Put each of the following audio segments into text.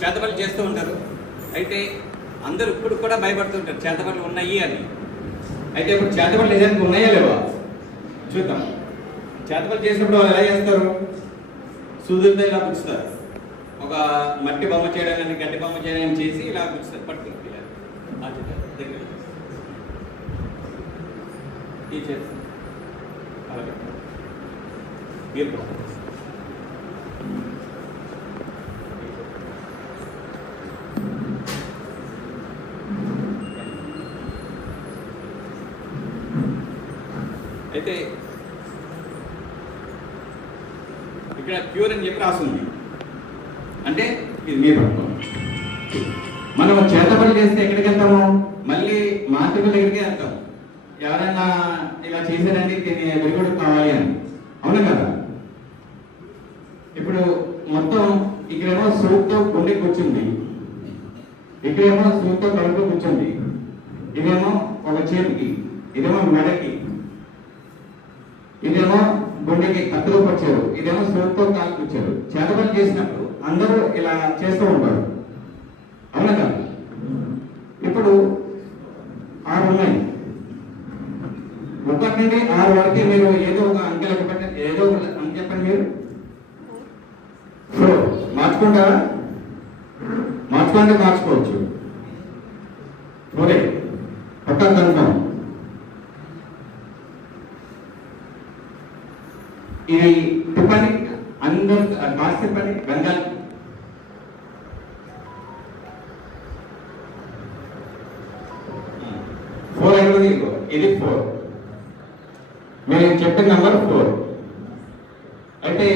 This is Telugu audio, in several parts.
చేతబడులు చేస్తూ ఉంటారు. అయితే అందరూ ఇప్పుడు కూడా భయపడుతుంటారు చేతబడులు ఉన్నాయి అని. అయితే ఇప్పుడు చేతబడులు నిజానికి ఉన్నాయా లేవా చూద్దాం. చేతబడులు చేసినప్పుడు వాళ్ళు ఎలా చేస్తారు? సూదులతో ఇలా గుచ్చుతారు. ఒక మట్టి బొమ్మ చేయడానికి గడ్డి బొమ్మ చేయడానికి చేసి ఇలా గుచ్చుతారు. పట్టుకుని దగ్గర టీచర్స్ అలాగే మీరు అయితే ఇక్కడ క్యూర్ అని చెప్పి రాస్తుంది. అంటే ఇది మీరు మనం చేతబడి చేస్తే ఎక్కడికి వెళ్తాము? మళ్ళీ మాతృక దగ్గరికి వెళ్తాం. ఎవరైనా ఇలా చేశారండి దీన్ని వెలుగుడు కావాలి అని, అవును కదా? ఇప్పుడు మొత్తం ఇక్కడేమో సూట్తో గుండె కూర్చుంది, ఇక్కడేమో సూట్తో కడుపు కూర్చుంది, ఇదేమో ఒక చేతికి, ఇదేమో మెడకి, ఇదేమో గుండెకి కత్తులు వచ్చారు, ఇదేమో సూట్తో కాలు కూర్చారు. చేతబడి చేసినప్పుడు అందరూ ఇలా చేస్తూ ఉంటారు, అవునా కదా? ఇప్పుడు 6 ఉన్నాయి. 1 నుండి 6 వరకు మీరు ఏదో ఒక అంకెలు చెప్పండి, ఏదో ఒక అంకె చెప్పండి. మీరు 4 మార్చుకుంటారా? మార్చుకోవచ్చు. 4 పక్కా కన్ఫర్మ్. ఇది చెప్పండి, అందరూ భాష చెప్పండి. బెంగాల్ ఇది 4. మీరు చెప్పిన నెంబర్ 4. అయితే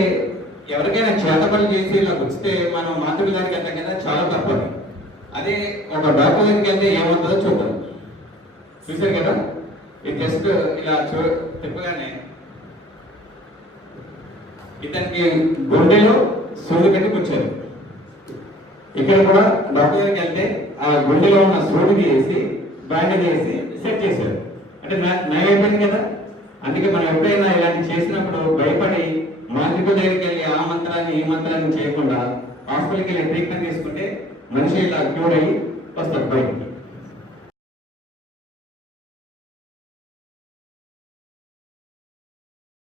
ఎవరికైనా చేతబడి చేసి ఇలా వచ్చితే మనం మాతృ దానికి వెళ్తాం కదా, చాలా తప్పదు. అదే ఒక డాక్టర్ దగ్గరికి వెళ్తే ఏమవుతుందో చూద్దాం. చూసారు కదా, ఈ జస్ట్ ఇలా చెప్పగానే ఇతనికి గుండెలో సూది పెట్టి కూర్చారు. ఇక్కడ కూడా డాక్టర్ దగ్గరికి వెళ్తే ఆ గుండెలో ఉన్న సూదికి వేసి బ్యాండేజ్ వేసి సెట్ చేశారు. అంటే నయం అయిపోయింది కదా. అందుకే మనం ఎప్పుడైనా ఇలాంటి చేసినప్పుడు భయపడి మాంత్రిక దగ్గరికి వెళ్ళి ఆ మంత్రాన్ని ఈ మంత్రాన్ని చేయకుండా హాస్పిటల్కి వెళ్ళి ట్రీట్మెంట్ తీసుకుంటే మనిషి ఇలా క్యూర్ అయ్యి వస్తారు బయట.